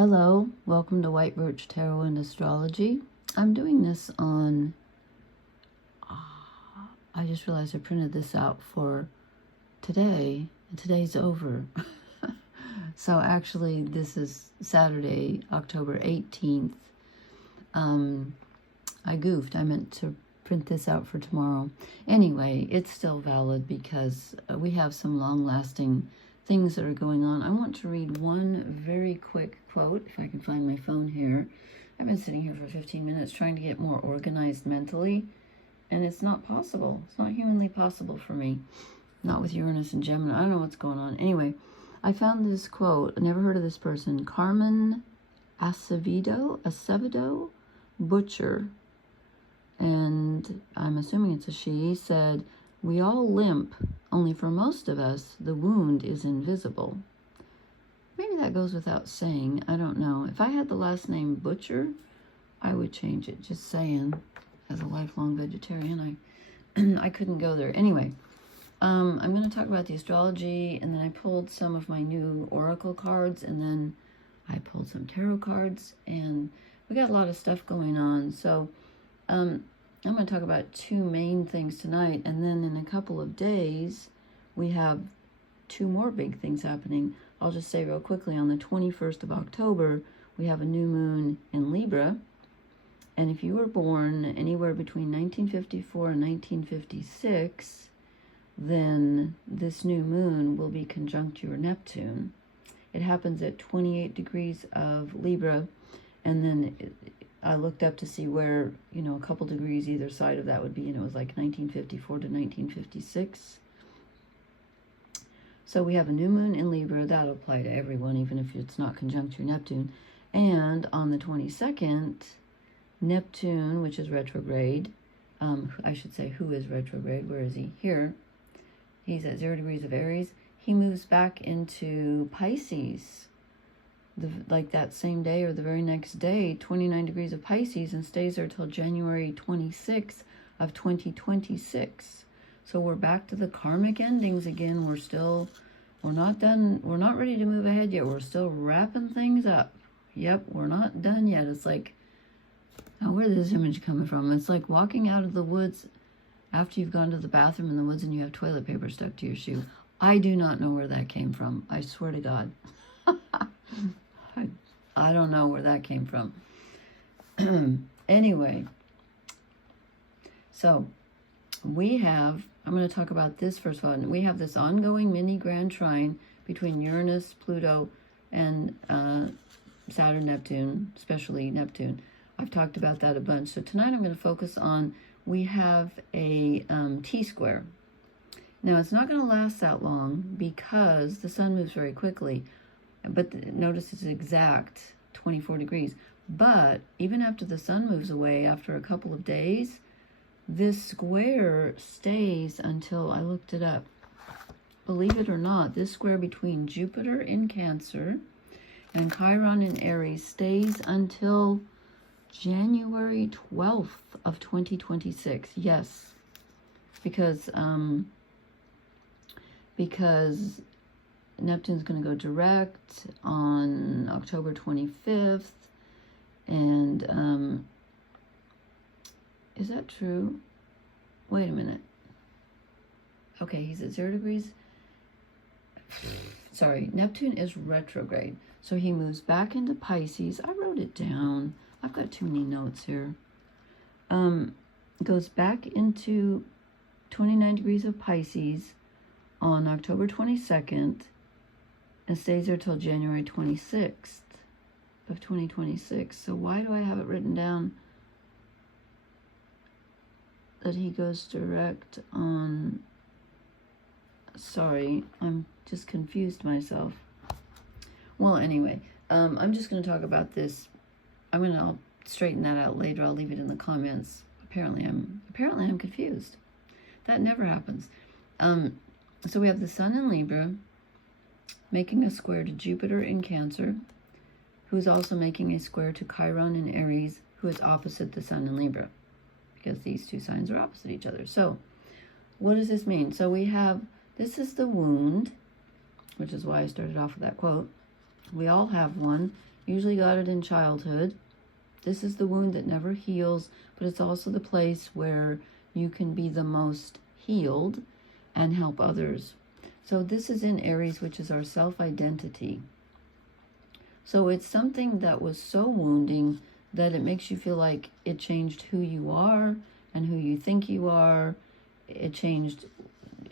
Hello, welcome to White Birch Tarot and Astrology. I'm doing this on, I just realized I printed this out for today, and today's over. So actually this is Saturday, October 18th. I goofed, I meant to print this out for tomorrow. Anyway, it's still valid because we have some long-lasting things that are going on. I want to read one very quick quote, if I can find my phone here. I've been sitting here for 15 minutes trying to get more organized mentally, and it's not possible. It's not humanly possible for me. Not with Uranus and Gemini. I don't know what's going on. Anyway, I found this quote. I never heard of this person. Carmen Acevedo, butcher, and I'm assuming it's a she, said, "We all limp, only for most of us, the wound is invisible." Maybe that goes without saying. I don't know. If I had the last name Butcher, I would change it. Just saying. As a lifelong vegetarian, I couldn't go there. Anyway, I'm going to talk about the astrology, and then I pulled some of my new oracle cards, and then I pulled some tarot cards, and we got a lot of stuff going on. So, I'm going to talk about two main things tonight, and then in a couple of days, we have two more big things happening. I'll just say real quickly, on the 21st of October, we have a new moon in Libra, and if you were born anywhere between 1954 and 1956, then this new moon will be conjunct your Neptune. It happens at 28 degrees of Libra, and then I looked up to see where, a couple degrees either side of that would be, and it was like 1954 to 1956. So we have a new moon in Libra. That'll apply to everyone, even if it's not conjunct your Neptune. And on the 22nd, Neptune, which is retrograde, I should say who is retrograde. Where is he? Here. He's at 0 degrees of Aries. He moves back into Pisces. Like that same day or the very next day, 29 degrees of Pisces, and stays there till January 26th of 2026. So we're back to the karmic endings again. We're not done. We're not ready to move ahead yet. We're still wrapping things up. Yep, we're not done yet. It's like, now where is this image coming from? It's like walking out of the woods after you've gone to the bathroom in the woods and you have toilet paper stuck to your shoe. I do not know where that came from. I swear to God. I don't know where that came from. Anyway, so I'm going to talk about this first of all. We have this ongoing mini grand trine between Uranus, Pluto, and Saturn, Neptune, especially Neptune. I've talked about that a bunch. So tonight I'm going to focus on, we have a T-square. Now, it's not going to last that long because the sun moves very quickly. But notice it's exact 24 degrees. But even after the sun moves away, after a couple of days, this square stays until, I looked it up. Believe it or not, this square between Jupiter in Cancer and Chiron in Aries stays until January 12th of 2026. Yes, because Neptune's going to go direct on October 25th, and is that true? Wait a minute. Okay, he's at 0 degrees. Sorry, Neptune is retrograde, so he moves back into Pisces. I wrote it down. I've got too many notes here. Goes back into 29 degrees of Pisces on October 22nd, and stays there till January 26th of 2026. So why do I have it written down that he goes direct on... Sorry, I'm just confused myself. Well, anyway, I'm just going to talk about this. I'll straighten that out later. I'll leave it in the comments. Apparently I'm confused. That never happens. So we have the sun in Libra, making a square to Jupiter in Cancer, who is also making a square to Chiron in Aries, who is opposite the sun in Libra, because these two signs are opposite each other. So what does this mean? So we have, this is the wound, which is why I started off with that quote. We all have one. usually got it in childhood. This is the wound that never heals, but it's also the place where you can be the most healed and help others. So this is in Aries, which is our self-identity. So it's something that was so wounding that it makes you feel like it changed who you are and who you think you are. It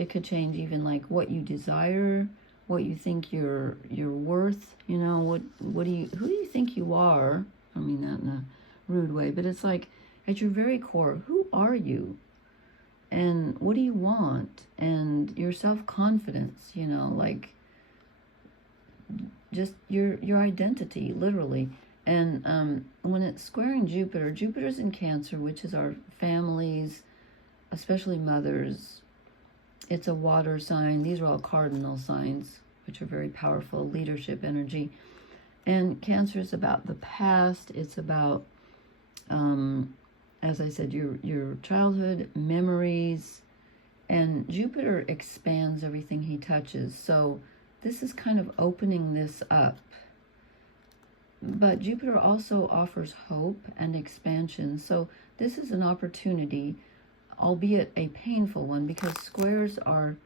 could change even like what you desire, what you think you're worth, you know, who do you think you are? I mean that in a rude way, but it's like at your very core, who are you? And what do you want? And your self-confidence, you know, like just your identity, literally. And when it's squaring Jupiter, Jupiter's in Cancer, which is our families, especially mothers. It's a water sign. These are all cardinal signs, which are very powerful, leadership energy. And Cancer is about the past. It's about, as I said, your childhood memories. And Jupiter expands everything he touches. So this is kind of opening this up. But Jupiter also offers hope and expansion. So this is an opportunity, albeit a painful one, because squares are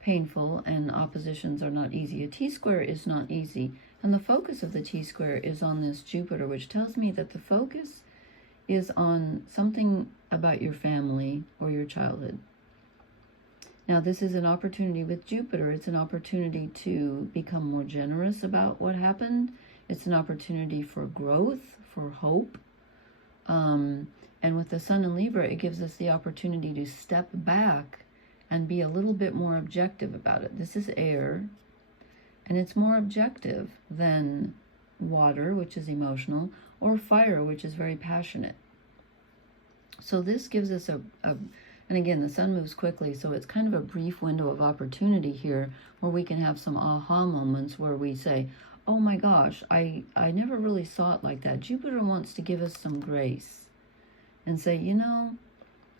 painful and oppositions are not easy. A T-square is not easy. And the focus of the T-square is on this Jupiter, which tells me that the focus is on something about your family or your childhood. Now, this is an opportunity with Jupiter. It's an opportunity to become more generous about what happened. It's an opportunity for growth, for hope. And with the Sun in Libra, it gives us the opportunity to step back and be a little bit more objective about it. This is air, and it's more objective than water, which is emotional, or fire, which is very passionate. So this gives us and again, the Sun moves quickly, so it's kind of a brief window of opportunity here where we can have some aha moments where we say, oh my gosh, I never really saw it like that. Jupiter wants to give us some grace and say, you know,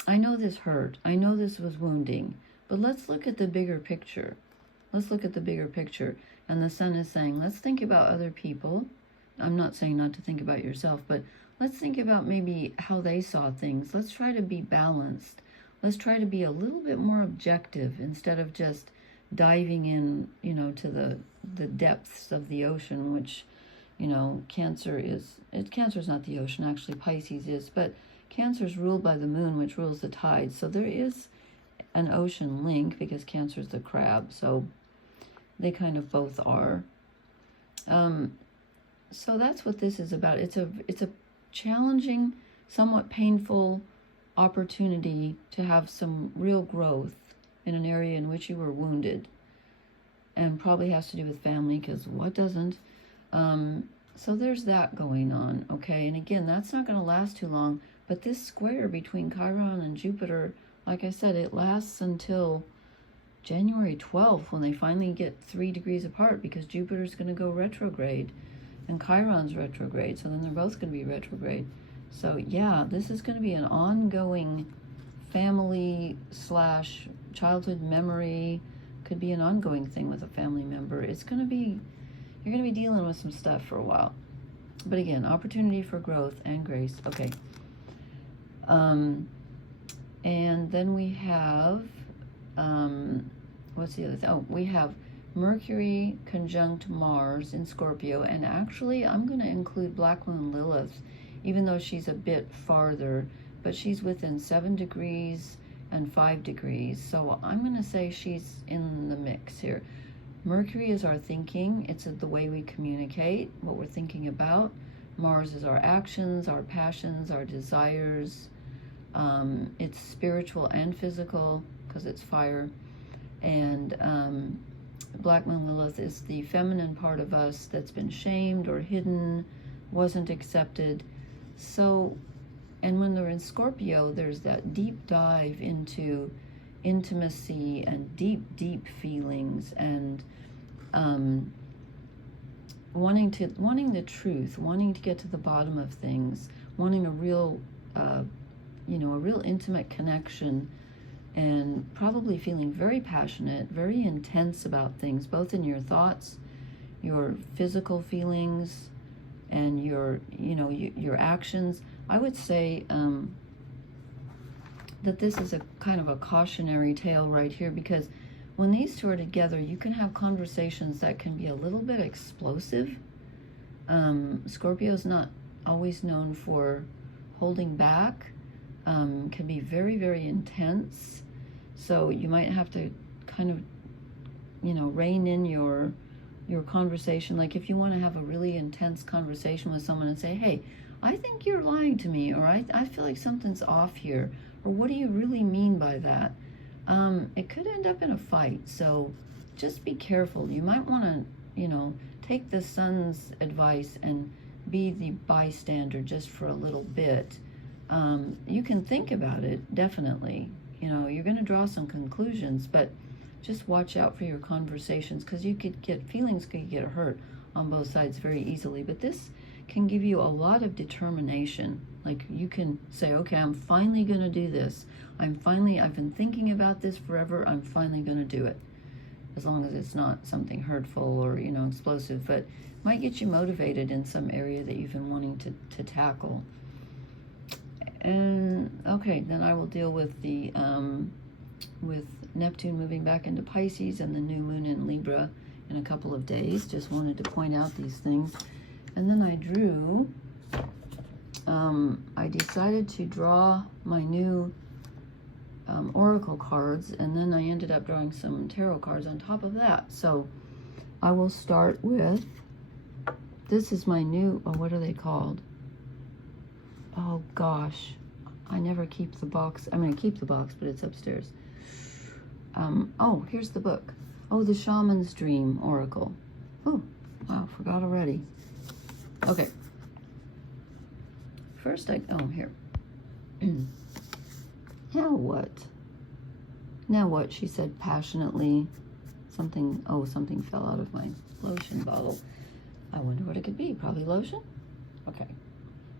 I know this hurt. I know this was wounding, but let's look at the bigger picture. Let's look at the bigger picture. And the Sun is saying, let's think about other people. I'm not saying not to think about yourself, but let's think about maybe how they saw things. Let's try to be balanced. Let's try to be a little bit more objective instead of just diving in, you know, to the depths of the ocean, which, you know, Cancer's not the ocean, actually Pisces is, but Cancer's ruled by the moon, which rules the tides. So there is an ocean link because Cancer's the crab, so they kind of both are. So that's what this is about. It's a challenging, somewhat painful opportunity to have some real growth in an area in which you were wounded, and probably has to do with family, because what doesn't? So there's that going on, okay? And again, that's not going to last too long, but this square between Chiron and Jupiter, like I said, it lasts until January 12th when they finally get 3 degrees apart, because Jupiter's going to go retrograde and Chiron's retrograde, so then they're both going to be retrograde. So yeah, this is going to be an ongoing family / childhood memory. Could be an ongoing thing with a family member. It's going to be, you're going to be dealing with some stuff for a while. But again, opportunity for growth and grace. Okay. And then we have, what's the other thing? Oh, we have Mercury conjunct Mars in Scorpio. And actually, I'm going to include Black Moon Lilith, even though she's a bit farther, but she's within 7 degrees and 5 degrees. So I'm going to say she's in the mix here. Mercury is our thinking. It's the way we communicate, what we're thinking about. Mars is our actions, our passions, our desires. It's spiritual and physical because it's fire. And Black Moon Lilith is the feminine part of us that's been shamed or hidden, wasn't accepted. So, and when they're in Scorpio, there's that deep dive into intimacy and deep, deep feelings, and wanting the truth, wanting to get to the bottom of things, wanting a real, a real intimate connection, and probably feeling very passionate, very intense about things, both in your thoughts, your physical feelings, and or, you know, your actions. I would say that this is a kind of a cautionary tale right here, because when these two are together, you can have conversations that can be a little bit explosive. Scorpio's not always known for holding back, can be very, very intense. So you might have to kind of, you know, rein in your conversation. Like if you want to have a really intense conversation with someone and say, hey, I think you're lying to me, or I feel like something's off here, or what do you really mean by that? It could end up in a fight. So just be careful. You might want to, you know, take the sun's advice and be the bystander just for a little bit. You can think about it, definitely. You know, you're going to draw some conclusions, but just watch out for your conversations, because you could get, feelings could get hurt on both sides very easily. But this can give you a lot of determination. Like you can say, okay, I'm finally going to do this. I've been thinking about this forever. I'm finally going to do it. As long as it's not something hurtful or, you know, explosive, but might get you motivated in some area that you've been wanting to tackle. And okay, then I will deal with the with Neptune moving back into Pisces and the new moon in Libra in a couple of days. Just wanted to point out these things. And then I drew, I decided to draw my new oracle cards, and then I ended up drawing some tarot cards on top of that. So I will start with, this is my new, oh, what are they called? Oh gosh, I never keep the box. I'm going to keep the box, but it's upstairs. Oh, here's the book. Oh, the Shaman's Dream Oracle. Oh, wow, forgot already. Okay. First oh, here. Now what? Now what? She said passionately. Something fell out of my lotion bottle. I wonder what it could be. Probably lotion? Okay.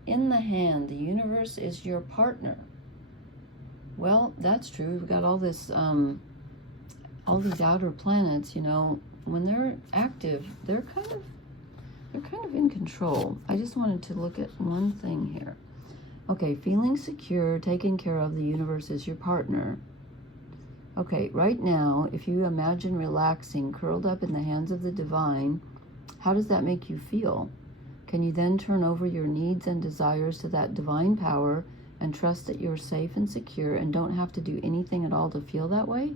In the hand, the universe is your partner. Well, that's true. We've got all this, all these outer planets, you know, when they're active, they're kind of in control. I just wanted to look at one thing here. Okay, feeling secure, taken care of, the universe is your partner. Okay, right now, if you imagine relaxing, curled up in the hands of the divine, how does that make you feel? Can you then turn over your needs and desires to that divine power and trust that you're safe and secure and don't have to do anything at all to feel that way?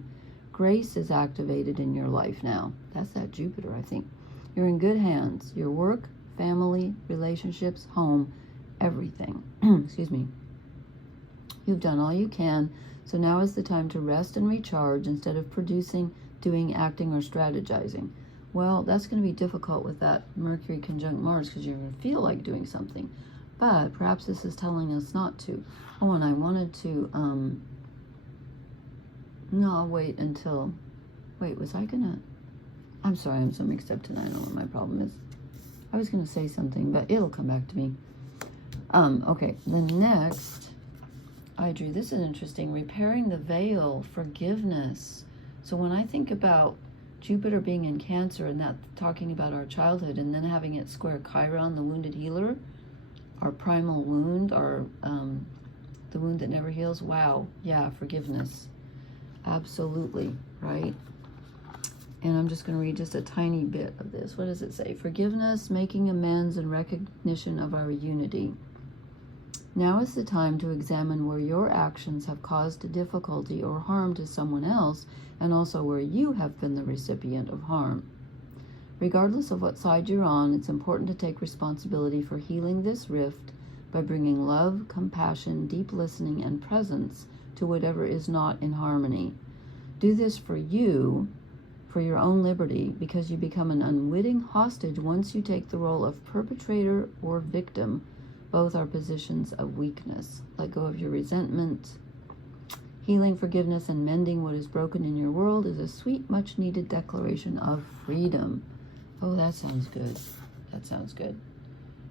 Grace is activated in your life now. That's that Jupiter, I think. You're in good hands. Your work, family, relationships, home, everything. Excuse me. You've done all you can, so now is the time to rest and recharge instead of producing, doing, acting, or strategizing. Well, that's going to be difficult with that Mercury conjunct Mars, because you're going to feel like doing something. But perhaps this is telling us not to. Oh, and I wanted to, no, I'll wait until, wait, was I going to, I'm sorry, I'm so mixed up tonight. I don't know what my problem is. I was going to say something, but it'll come back to me. Okay, then next, I drew, this is interesting, repairing the veil, forgiveness. So when I think about Jupiter being in Cancer and that talking about our childhood, and then having it square Chiron, the wounded healer, our primal wound, our the wound that never heals. Wow, yeah, forgiveness. Absolutely, right? And I'm just going to read just a tiny bit of this. What does it say? Forgiveness, making amends, and recognition of our unity. Now is the time to examine where your actions have caused difficulty or harm to someone else, and also where you have been the recipient of harm. Regardless of what side you're on, it's important to take responsibility for healing this rift by bringing love, compassion, deep listening, and presence to whatever is not in harmony. Do this for you, for your own liberty, because you become an unwitting hostage once you take the role of perpetrator or victim. Both are positions of weakness. Let go of your resentment. Healing, forgiveness, and mending what is broken in your world is a sweet, much-needed declaration of freedom. Oh, that sounds good. That sounds good.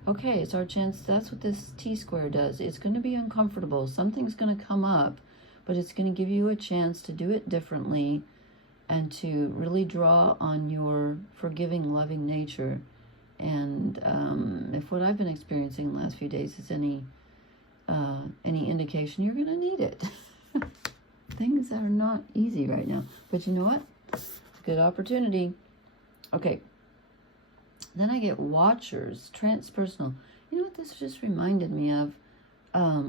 Okay, it's our chance. That's what this T-square does. It's going to be uncomfortable. Something's going to come up, but it's going to give you a chance to do it differently and to really draw on your forgiving, loving nature And if what I've been experiencing the last few days is any indication, you're going to need it. Things are not easy right now. But you know what? Good opportunity. Okay. Then I get Watchers, transpersonal. You know what this just reminded me of?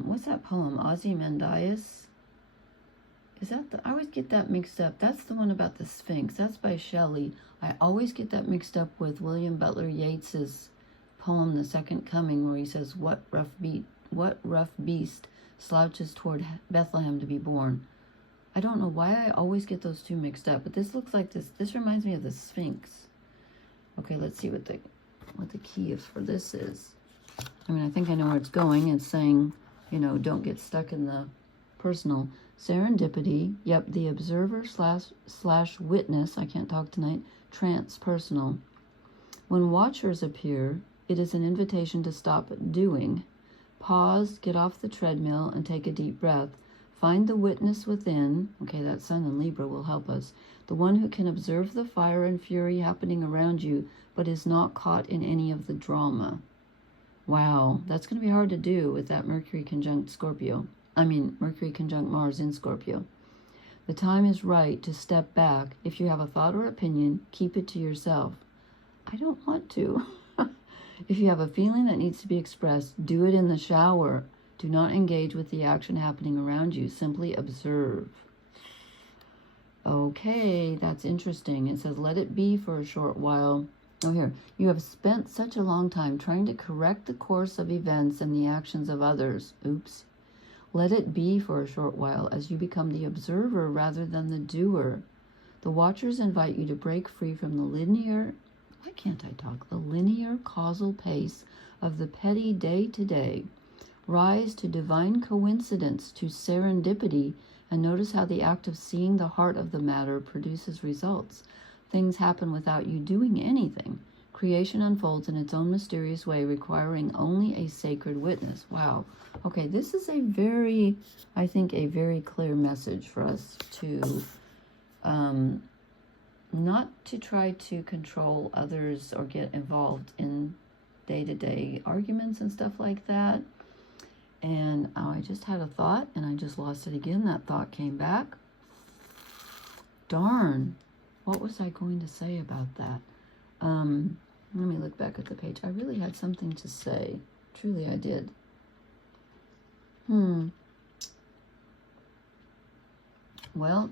What's that poem? Ozymandias? Is that I always get that mixed up. That's the one about the Sphinx. That's by Shelley. I always get that mixed up with William Butler Yeats's poem, The Second Coming, where he says, what rough beast slouches toward Bethlehem to be born. I don't know why I always get those two mixed up, but this looks like this reminds me of the Sphinx. Okay, let's see what the key for this is. I mean, I think I know where it's going. It's saying, you know, don't get stuck in the personal. Serendipity, yep, the observer slash witness, I can't talk tonight, transpersonal. When Watchers appear, it is an invitation to stop doing. Pause, get off the treadmill, and take a deep breath. Find the witness within, okay, that Sun in Libra will help us, the one who can observe the fire and fury happening around you, but is not caught in any of the drama. Wow, that's going to be hard to do with that Mercury conjunct Mars in Scorpio. The time is right to step back. If you have a thought or opinion, keep it to yourself. I don't want to. If you have a feeling that needs to be expressed, do it in the shower. Do not engage with the action happening around you. Simply observe. Okay, that's interesting. It says, let it be for a short while. Oh, here. You have spent such a long time trying to correct the course of events and the actions of others. Oops. Let it be for a short while as you become the observer rather than the doer. The Watchers invite you to break free from the linear causal pace of the petty day-to-day. Rise to divine coincidence, to serendipity, and notice how the act of seeing the heart of the matter produces results. Things happen without you doing anything. Creation unfolds in its own mysterious way, requiring only a sacred witness. Wow. Okay, this is a very clear message for us to not to try to control others or get involved in day-to-day arguments and stuff like that. And I just had a thought and I just lost it again. That thought came back. Darn. What was I going to say about that? Let me look back at the page. I really had something to say. Truly, I did. Well,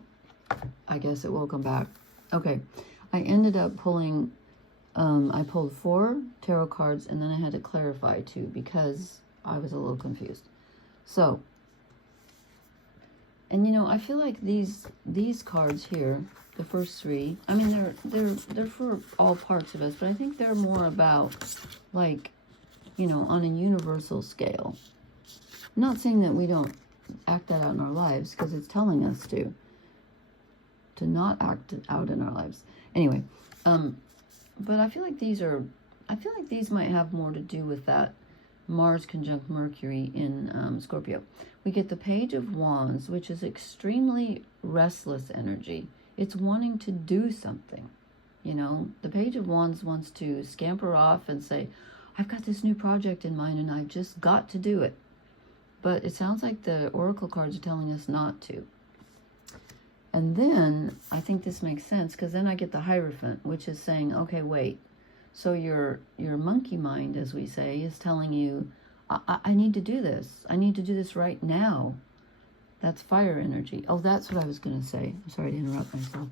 I guess it will come back. Okay. I ended up pulling, I pulled 4 tarot cards and then I had to clarify 2 because I was a little confused. So, and you know, I feel like these cards here, the first 3, I mean, they're for all parts of us, but I think they're more about, like, you know, on a universal scale. I'm not saying that we don't act that out in our lives, because it's telling us to not act it out in our lives. Anyway, but I feel like these might have more to do with that Mars conjunct Mercury in Scorpio. We get the Page of Wands, which is extremely restless energy. It's wanting to do something. You know, the Page of Wands wants to scamper off and say, I've got this new project in mind and I've just got to do it. But it sounds like the Oracle cards are telling us not to. And then I think this makes sense because then I get the Hierophant, which is saying, okay, wait. So your monkey mind, as we say, is telling you, I need to do this. I need to do this right now. That's fire energy. Oh, that's what I was going to say. I'm sorry to interrupt myself.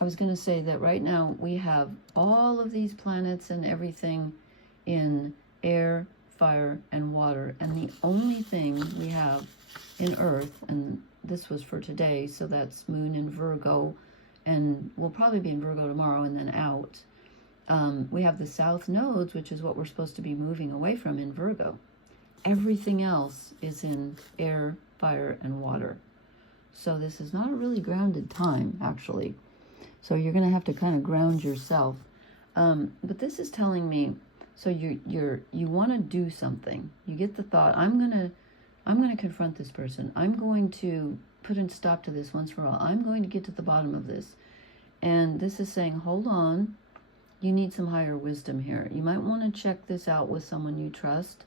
I was going to say that right now we have all of these planets and everything in air, fire, and water. And the only thing we have in Earth, and this was for today, so that's Moon in Virgo, and we'll probably be in Virgo tomorrow and then out. We have the South Nodes, which is what we're supposed to be moving away from in Virgo. Everything else is in air, fire, and water. So this is not a really grounded time, actually. So you're going to have to kind of ground yourself. But this is telling me, so you want to do something. You get the thought, I'm going to confront this person. I'm going to put a stop to this once for all. I'm going to get to the bottom of this. And this is saying, hold on. you need some higher wisdom here. You might want to check this out with someone you trust,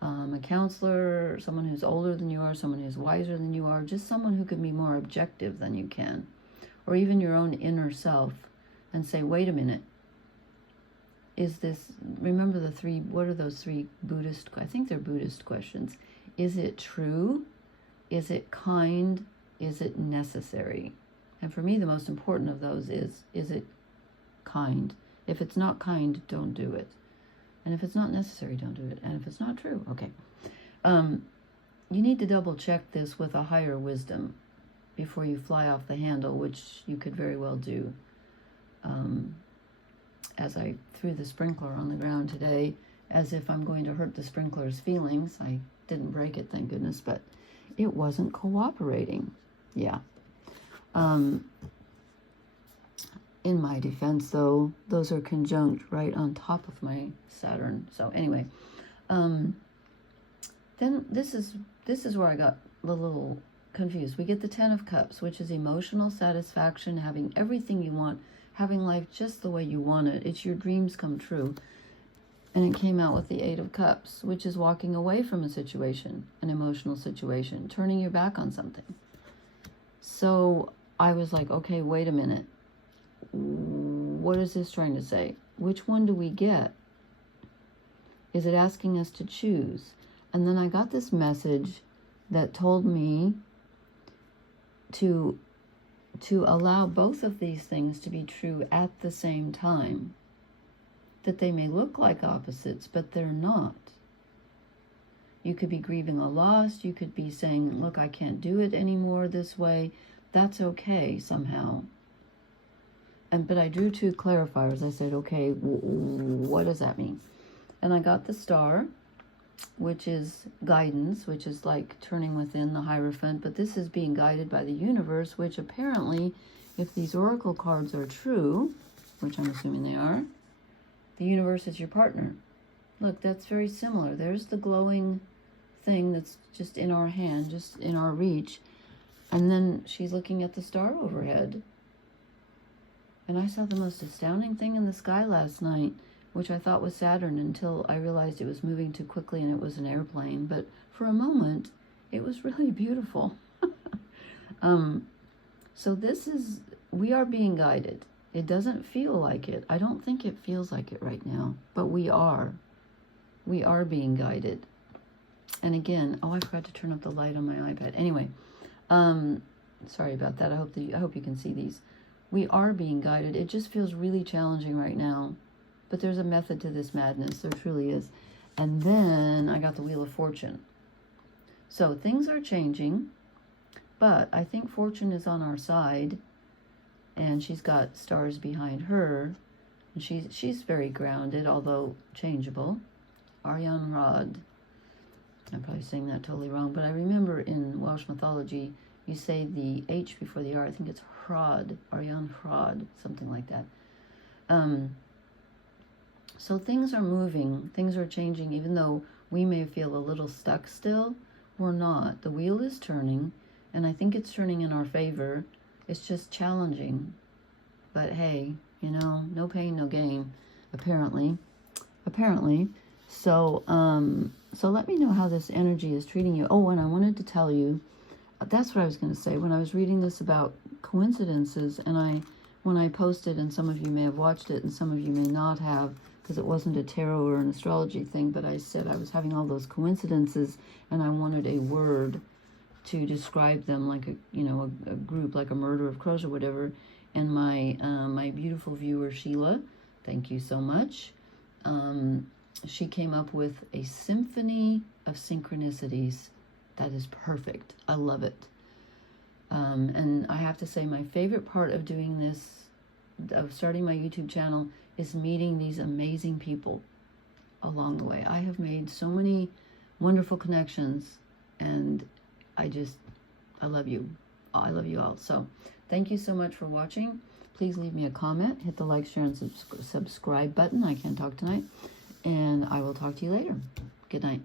a counselor, someone who's older than you are, someone who's wiser than you are, just someone who can be more objective than you can, or even your own inner self, and say, wait a minute, is this, remember the three, what are those three Buddhist, I think they're Buddhist questions. Is it true? Is it kind? Is it necessary? And for me, the most important of those is it kind? If it's not kind, don't do it. And if it's not necessary, don't do it. And if it's not true, okay. You need to double check this with a higher wisdom before you fly off the handle, which you could very well do. As I threw the sprinkler on the ground today, as if I'm going to hurt the sprinkler's feelings. I didn't break it, thank goodness, but it wasn't cooperating. Yeah. In my defense, though, those are conjunct right on top of my Saturn. So anyway, then this is where I got a little confused. We get the 10 of Cups, which is emotional satisfaction, having everything you want, having life just the way you want it. It's your dreams come true. And it came out with the 8 of Cups, which is walking away from a situation, an emotional situation, turning your back on something. So I was like, okay, wait a minute. What is this trying to say? Which one do we get? Is it asking us to choose? And then I got this message that told me to allow both of these things to be true at the same time. That they may look like opposites, but they're not. You could be grieving a loss. You could be saying, look, I can't do it anymore this way. That's okay somehow. But I drew two clarifiers. I said, okay, what does that mean? And I got the star, which is guidance, which is like turning within the Hierophant. But this is being guided by the universe, which apparently, if these oracle cards are true, which I'm assuming they are, the universe is your partner. Look, that's very similar. There's the glowing thing that's just in our hand, just in our reach. And then she's looking at the star overhead. And I saw the most astounding thing in the sky last night, which I thought was Saturn until I realized it was moving too quickly and it was an airplane. But for a moment, it was really beautiful. So this is, we are being guided. It doesn't feel like it. I don't think it feels like it right now, but we are. We are being guided. And again, oh, I forgot to turn up the light on my iPad. Anyway, sorry about that. I hope you can see these. We are being guided. It just feels really challenging right now. But there's a method to this madness. There truly is. And then I got the Wheel of Fortune. So things are changing. But I think fortune is on our side. And she's got stars behind her. And she's very grounded, although changeable. Arjan Rod. I'm probably saying that totally wrong. But I remember in Welsh mythology, you say the H before the R. I think it's Hrod, Arjan Hrod, something like that. So things are moving, things are changing, even though we may feel a little stuck still, we're not. The wheel is turning, and I think it's turning in our favor. It's just challenging. But hey, you know, no pain, no gain, apparently. So, so let me know how this energy is treating you. Oh, and I wanted to tell you, that's what I was going to say. When I was reading this about coincidences, and when I posted, and some of you may have watched it, and some of you may not have, because it wasn't a tarot or an astrology thing, but I said I was having all those coincidences, and I wanted a word to describe them, like a group, like a murder of crows or whatever. And my beautiful viewer Sheila, thank you so much. She came up with a symphony of synchronicities. That is perfect. I love it. And I have to say, my favorite part of doing this, of starting my YouTube channel, is meeting these amazing people along the way. I have made so many wonderful connections, and I love you. I love you all. So thank you so much for watching. Please leave me a comment. Hit the like, share, and subscribe button. I can't talk tonight. And I will talk to you later. Good night.